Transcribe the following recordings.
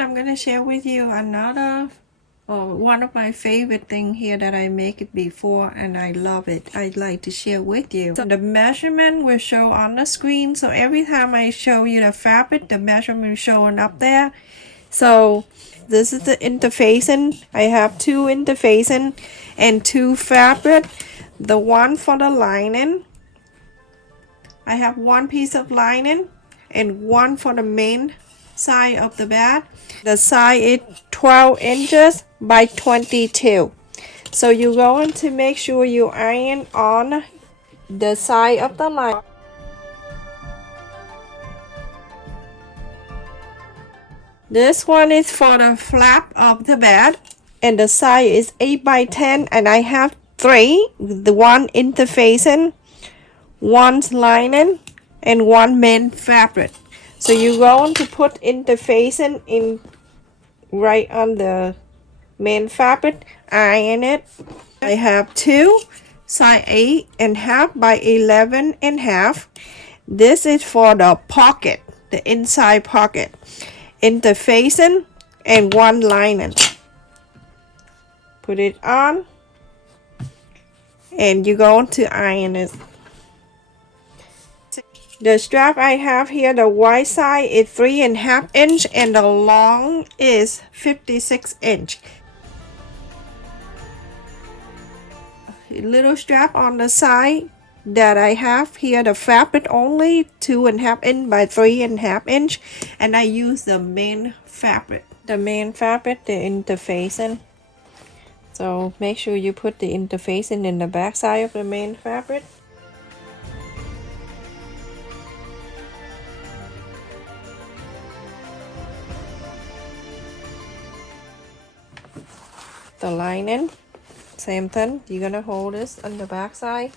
everyone, I'm gonna share with you another one of my favorite thing here that I make it before and I love it. I'd like to share with you. So the measurement will show on the screen, so every time I show you the fabric, the measurement showing up there. So this is the interfacing. I have two interfacing and two fabric. The one for the lining, I have one piece of lining and one for the main side of the bed. The side is 12 inches by 22. So you're going to make sure you iron on the side of the line. This one is for the flap of the bed and the side is 8 by 10 and I have three, the one interfacing, one lining and one main fabric. So you're going to put interfacing in right on the main fabric, iron it. I have two, size 8.5 by 11.5. This is for the pocket, the inside pocket, interfacing and one lining. Put it on and you're going to iron it. The strap I have here, the wide side is 3.5 inch and the long is 56 inch. Little strap on the side that I have here, the fabric only 2.5 inch by 3.5 inch, and I use the main fabric. The main fabric, the interfacing. So make sure you put the interfacing in the back side of the main fabric. The lining, same thing, you're gonna hold this on the back side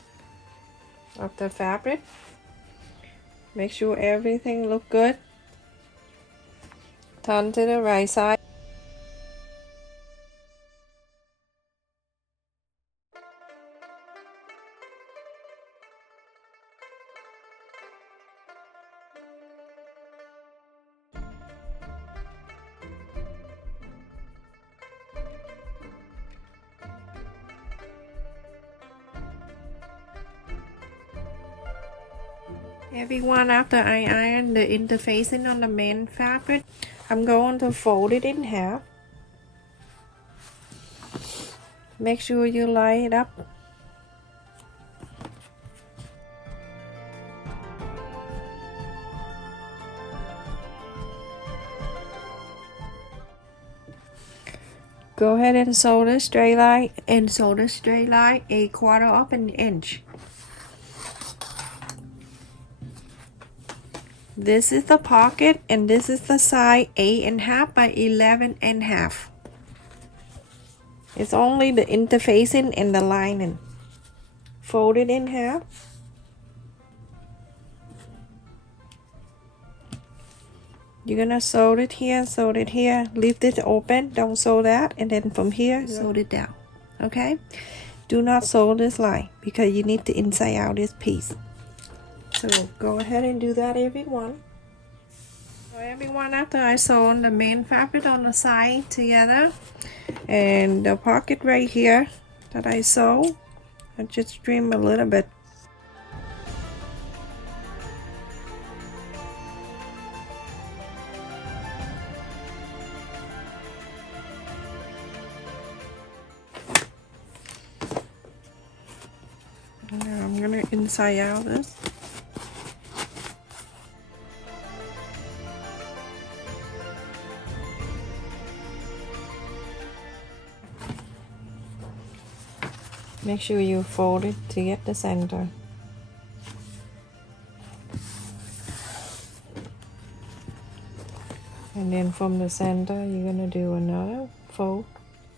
of the fabric. Make sure everything look good. Turn to the right side. Everyone, after I iron the interfacing on the main fabric, I'm going to fold it in half. Make sure you line it up. Go ahead and sew the straight line and sew the straight line 1/4 of an inch. This is the pocket and this is the side 8.5 by 11.5. It's only the interfacing and the lining. Fold it in half. You're gonna sew it here, sew it here, leave it open, don't sew that, and then from here, sew it down, okay? Do not sew this line because you need to inside out this piece. So go ahead and do that, everyone. So everyone, after I sew the main fabric on the side together and the pocket right here that I sew, I just trim a little bit. Now I'm gonna inside out this. Make sure you fold it to get the center. And then from the center, you're gonna do another fold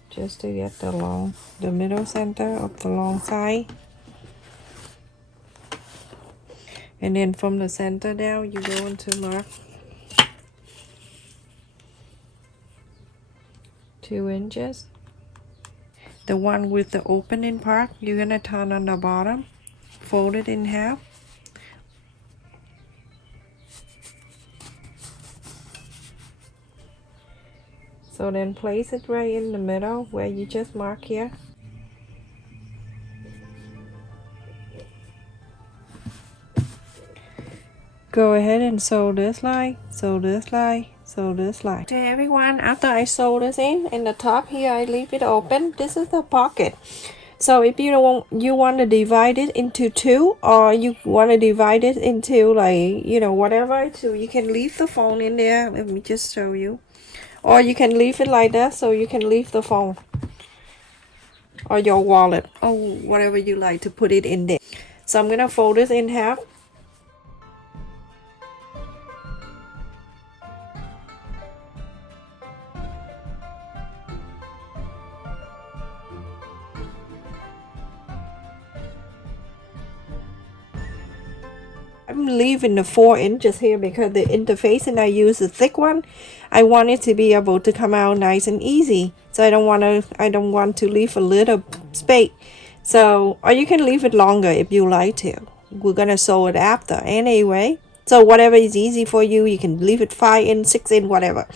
just to get the middle center of the long side. And then from the center down, you're going to mark 2 inches. The one with the opening part, you're gonna turn on the bottom, fold it in half. So then place it right in the middle where you just mark here. Go ahead and sew this line, sew this line, sew this line. Okay everyone, after I sew this in the top here, I leave it open. This is the pocket. So if you don't want to divide it into two, or you want to divide it into like, you know, whatever, so you can leave the phone in there. Let me just show you. Or you can leave it like that, so you can leave the phone or your wallet or whatever you like to put it in there. So I'm gonna fold this in half. I'm leaving the 4 inches here because the interfacing I use a thick one. I want it to be able to come out nice and easy. So I don't want to leave a little space. So, or you can leave it longer if you like to. We're gonna sew it after anyway. So whatever is easy for you, you can leave it 5 in, 6 in, whatever.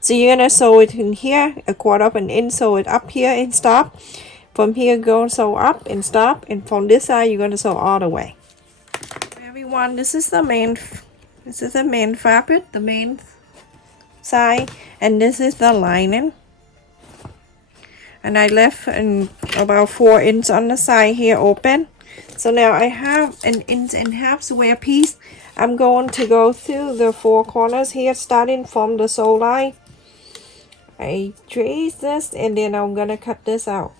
So you're gonna sew it in here, a quarter of an inch, sew it up here and stop. From here, go and sew up and stop. And from this side, you're gonna sew all the way. Everyone, this is the main fabric, the main side, and this is the lining. And I left about 4 inches on the side here open. So now I have an 1.5 inch square piece. I'm going to go through the 4 corners here, starting from the sew line. I trace this and then I'm gonna cut this out.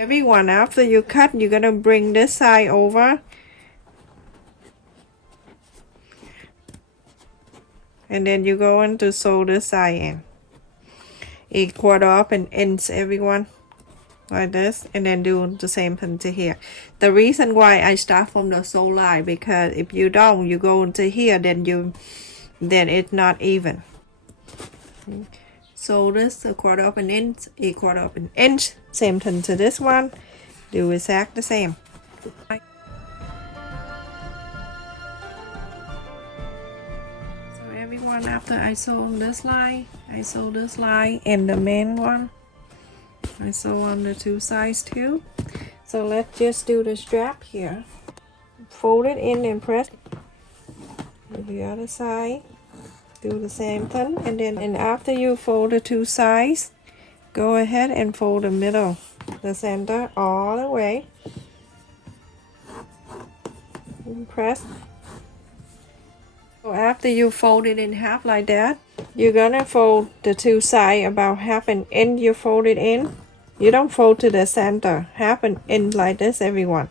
Everyone, after you cut, you're gonna bring this side over and then you're going to sew this side in. 1/4 of an inch, everyone, like this, and then do the same thing to here. The reason why I start from the sew line, because if you don't, you go into here, then it's not even. So this 1/4 of an inch, 1/4 of an inch, same thing to this one, do exact the same. So everyone, after I sew on this line, I sew this line and the main one, I sew on the 2 sides too. So let's just do the strap here. Fold it in and press the other side. Do the same thing, and after you fold the 2 sides, go ahead and fold the middle, the center, all the way. And press. So after you fold it in half like that, you're gonna fold the 2 sides about 1/2 an inch. You fold it in. You don't fold to the center, 1/2 an inch like this, everyone.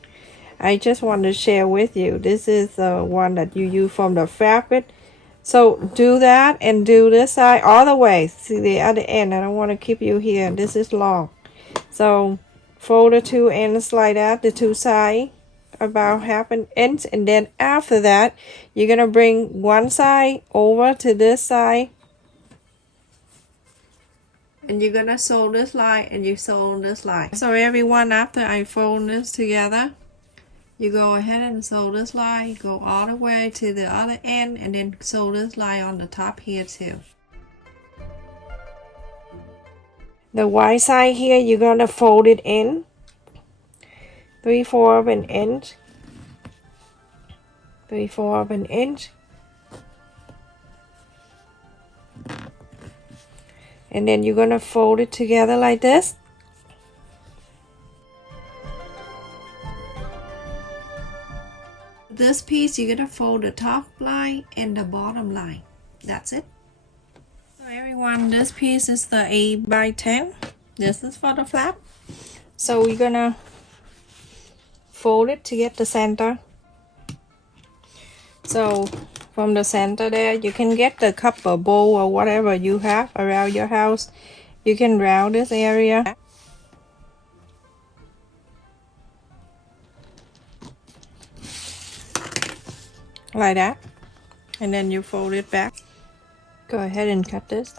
I just want to share with you. This is the one that you use from the fabric. So do that and do this side all the way to the other end. I don't want to keep you here. This is long. So fold the 2 ends like that, the 2 sides, about 1/2 an inch. And then after that, you're going to bring one side over to this side. And you're going to sew this line and you sew this line. So everyone, after I fold this together, you go ahead and sew this line, go all the way to the other end, and then sew this line on the top here too. The white side here, you're gonna fold it in 3/4 of an inch, 3/4 of an inch, and then you're gonna fold it together like this. this piece, you're gonna fold the top line and the bottom line. That's it. So everyone, this piece is the 8 by 10. This is for the flap. So we're gonna fold it to get the center. So from the center there, you can get the cup or bowl or whatever you have around your house. You can round this area. Like that. And then you fold it back. Go ahead and cut this.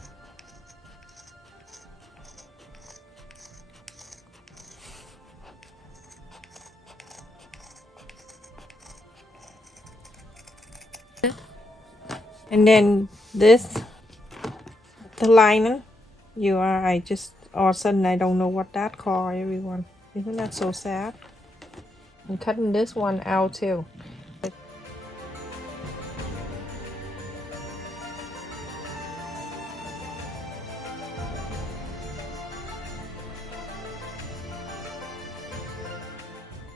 And then this, the lining, I just, all of a sudden I don't know what that called, everyone. Isn't that so sad? I'm cutting this one out too.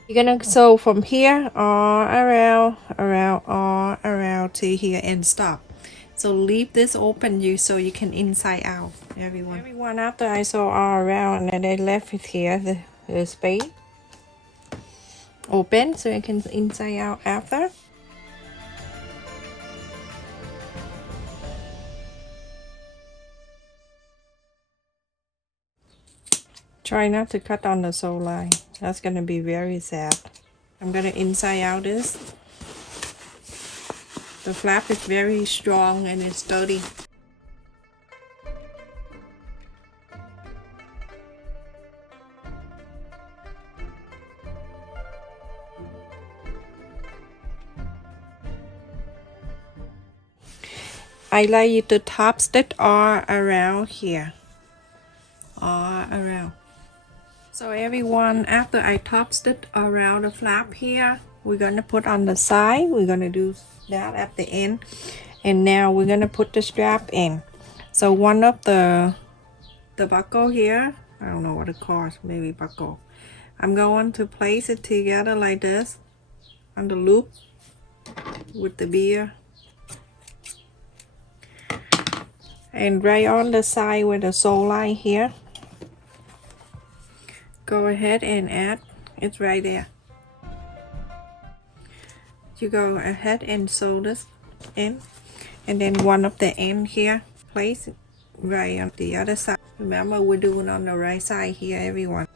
You're gonna sew from here all around, all around to here and stop. So leave this open so you can inside out, everyone. After I sew all around and I left it here, the space open so you can inside out after. Try not to cut on the sew line. That's gonna be very sad. I'm gonna inside out this. The flap is very strong and it's sturdy. I like you to top stitch all around here. All around. So everyone, after I top stitch around the flap here, we're gonna put on the side. We're gonna do that at the end. And now we're gonna put the strap in. So one of the buckle here, I don't know what it calls, maybe buckle. I'm going to place it together like this on the loop with the beer. And right on the side with the sew line here, go ahead and add, it's right there. You go ahead and sew this in, and then one of the end here, place it right on the other side. Remember, we're doing on the right side here, everyone.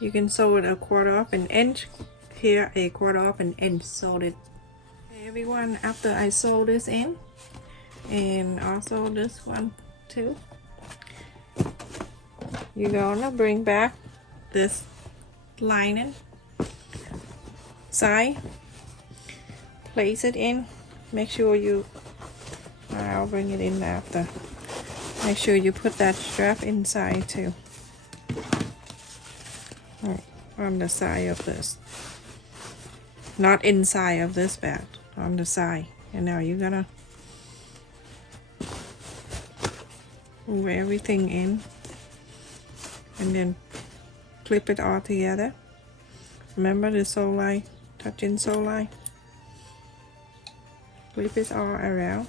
You can sew it a quarter of an inch here, a quarter of an inch. Sew it. Okay, everyone, after I sew this in, and also this one too, you're gonna bring back this lining side, place it in. Make sure you, I'll bring it in after. Make sure you put that strap inside too. Right, on the side of this, not inside of this bag, on the side. And now you're gonna move everything in and then clip it all together. Remember the sew line, touching sew line. Clip it all around.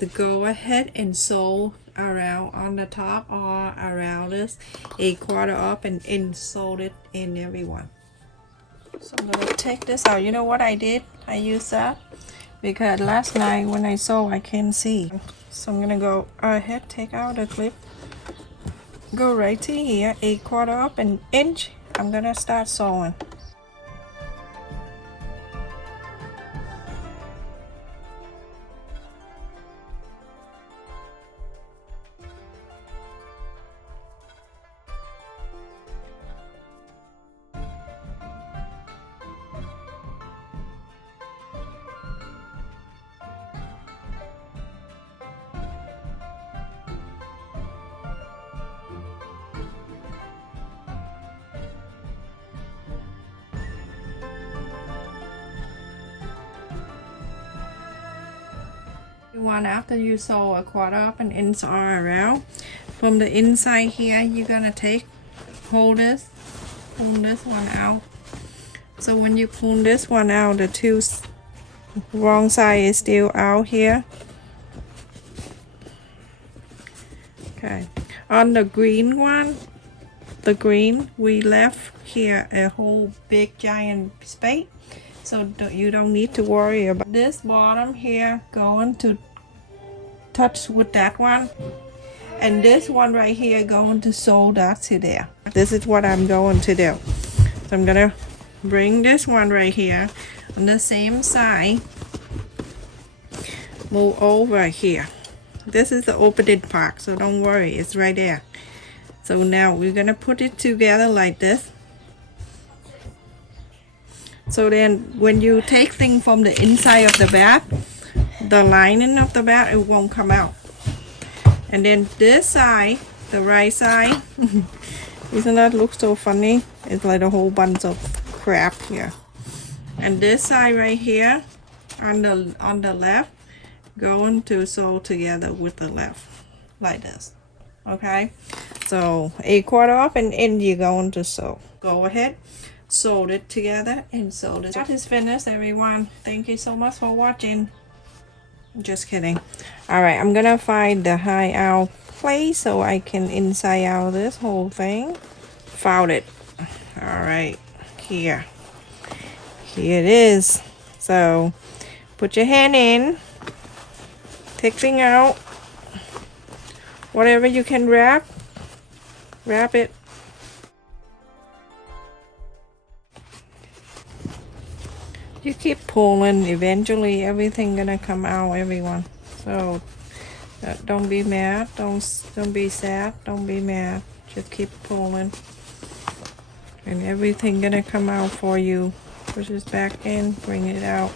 To go ahead and sew around on the top or around this, a quarter up and insert it in, everyone. So I'm gonna take this out. You know what I did? I used that because last night when I sew I can't see. So I'm gonna go ahead, take out the clip, go right to here, a quarter up an inch. I'm gonna start sewing. everyone, after you sew a 1/4 up an inch all around, from the inside here, you're gonna hold this, pull this one out. So when you pull this one out, the two wrong side is still out here. Okay, on the green one, we left here a whole big giant space, so you don't need to worry about this bottom here going to touch with that one, and this one right here going to sew that to there. This is what I'm going to do. So I'm gonna bring this one right here on the same side, move over here. This is the opening part, so don't worry, it's right there. So now we're gonna put it together like this. So then when you take things from the inside of the bag, the lining of the bag, it won't come out. And then this side, the right side, doesn't that look so funny? It's like a whole bunch of crap here. And this side right here, on the left, going to sew together with the left, like this. Okay, so 1/4 up and in you're going to sew. Go ahead, sew it together and sew this. That is finished, everyone. Thank you so much for watching. Just kidding. All right, I'm gonna find the high out place so I can inside out this whole thing. Found it. All right, here it is. So put your hand in, take thing out, whatever you can wrap it. You keep pulling, eventually everything gonna come out, everyone. So don't be mad, don't be sad, don't be mad. Just keep pulling, and everything gonna come out for you. Push this back in, bring it out.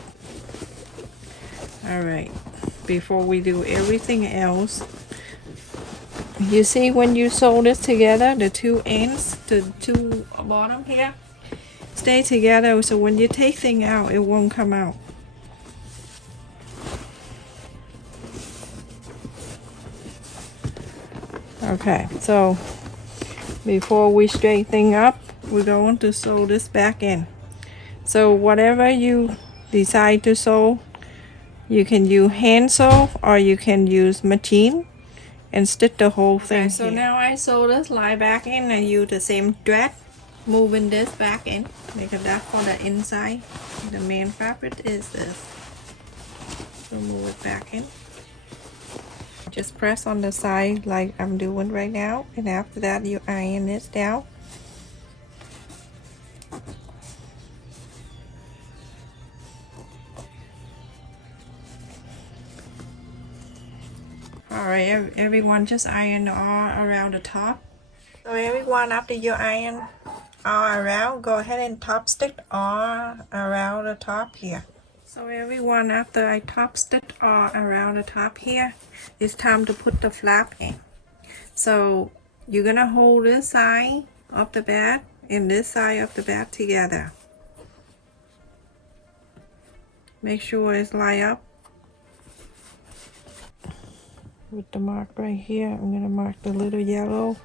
All right, before we do everything else, you see when you sew this together, the two ends, the two bottom here, stay together, so when you take thing out, it won't come out. Okay, so before we straighten thing up, we're going to sew this back in. So whatever you decide to sew, you can use hand sew or you can use machine and stitch the whole thing. Okay, so here. Now I sew this line back in and use the same thread, moving this back in, because that's for the inside. The main fabric is this. So move it back in. Just press on the side like I'm doing right now, and after that you iron this down. Alright, everyone, just iron all around the top. So everyone, after you iron all around, go ahead and top stitch all around the top here. So everyone, after I top stitch all around the top here, it's time to put the flap in. So you're gonna hold this side of the bag and this side of the bag together. Make sure it's lined up. With the mark right here, I'm gonna mark the little yellow.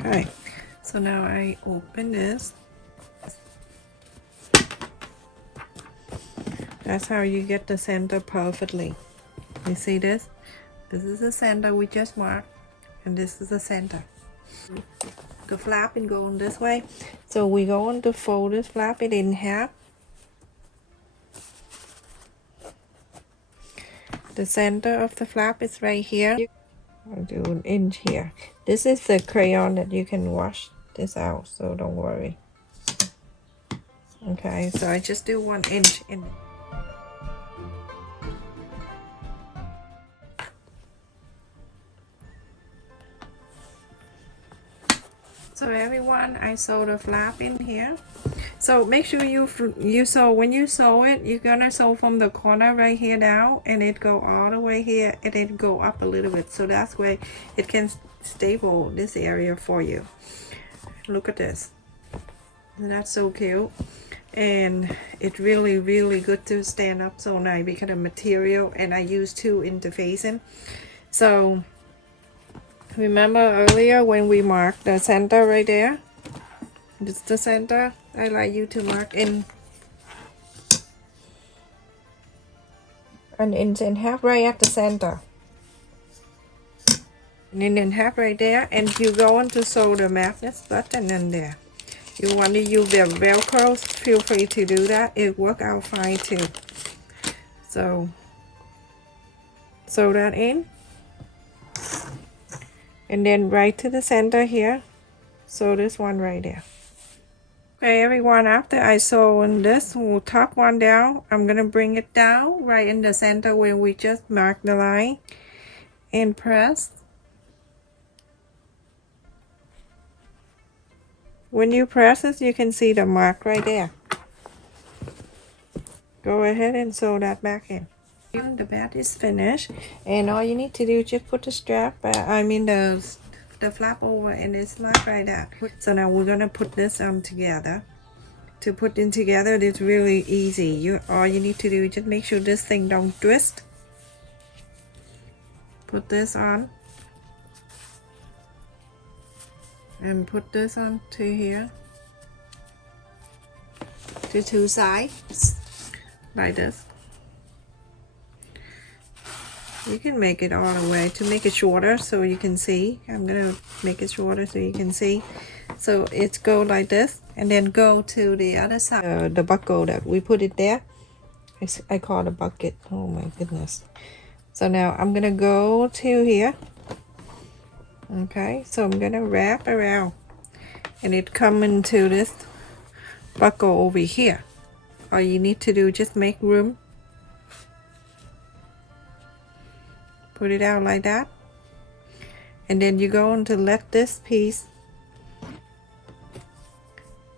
Okay, so now I open this. That's how you get the center perfectly. You see this? This is the center we just marked, and this is the center. The flap is going this way, so we're going to fold this flap it in half. The center of the flap is right here. I'll do an inch here. This is the crayon that you can wash this out, so don't worry. Okay, so I just do 1 inch in. So everyone, I sew the flap in here. So make sure you sew, when you sew it, you're gonna sew from the corner right here down, and it go all the way here, and it go up a little bit, so that's why it can stable this area for you. Look at this. Isn't that so cute? and it's really good to stand up so nice because of material, and I use two interfacing. So remember earlier when we marked the center right there? This is the center. I like you to mark in an inch and a half right at the center. An inch and a half right there, and you go on to sew the magnet button in there. You want to use the Velcro, feel free to do that. It works out fine too. So sew that in, and then right to the center here, sew this one right there. Okay everyone, after I sew in this top one down, I'm gonna bring it down right in the center where we just marked the line and press. When you press it, you can see the mark right there. Go ahead and sew that back in. The bat is finished, and all you need to do is just put the strap, the flap over, and it's like that. So now we're gonna put this together. To put in together, it's really easy. All you need to do is just make sure this thing don't twist. Put this on, and put this on to here, to two sides, like this. You can make it all the way to make it shorter so you can see. I'm gonna make it shorter so you can see. So it's go like this, and then go to the other side. The buckle that we put it there, I call it a bucket. Oh my goodness. So now I'm gonna go to here. Okay, so I'm gonna wrap around, and it come into this buckle over here. All you need to do is just make room. Put it out like that, and then you're going to let this piece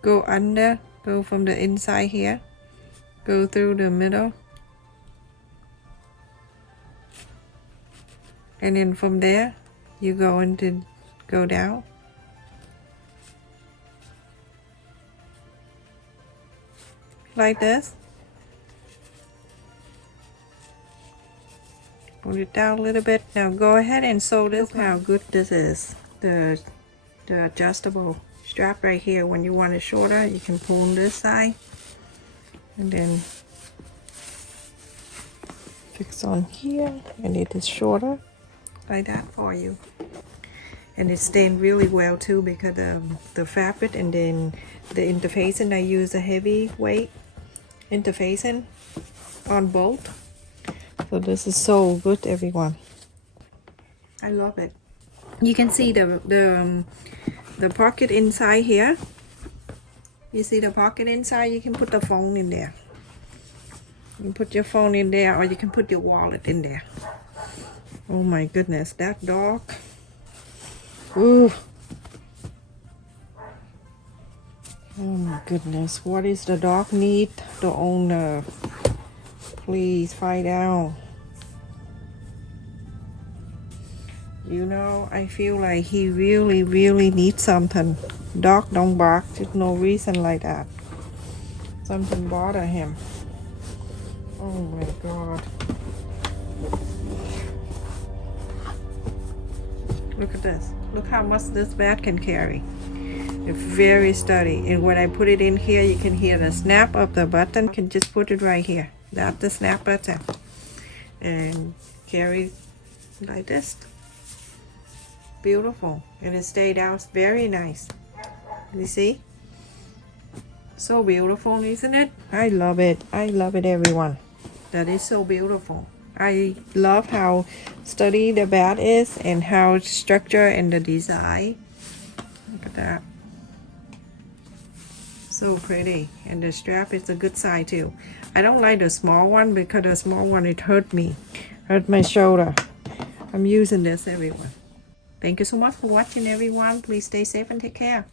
go under, go from the inside here, go through the middle, and then from there you're going to go down. Like this. Put it down a little bit. Now go ahead and sew this. Look how good this is. The adjustable strap right here. When you want it shorter, you can pull on this side, and then fix on here, and it is shorter like that for you. And it's staying really well too because of the fabric, and then the interfacing. I use a heavy weight interfacing on both. So this is so good everyone. I love it. You can see the pocket inside here. You see the pocket inside? You can put the phone in there. You can put your phone in there, or you can put your wallet in there. Oh my goodness, that dog. Ooh. Oh my goodness, what is the dog need? The owner. Please find out. You know, I feel like he really needs something. Dog don't bark, just no reason like that. Something bother him. Oh my god. Look at this. Look how much this bat can carry. It's very sturdy. And when I put it in here, you can hear the snap of the button. You can just put it right here. That's the snap button, and carry like this. Beautiful, and it stayed out very nice. You see, so beautiful, isn't it? I love it. I love it everyone. That is so beautiful. I love how sturdy the bat is, and how structure and the design. Look at that. So pretty, and the strap is a good size too. I don't like the small one because the small one, it hurt my shoulder. I'm using this everyone. Thank you so much for watching everyone. Please stay safe and take care.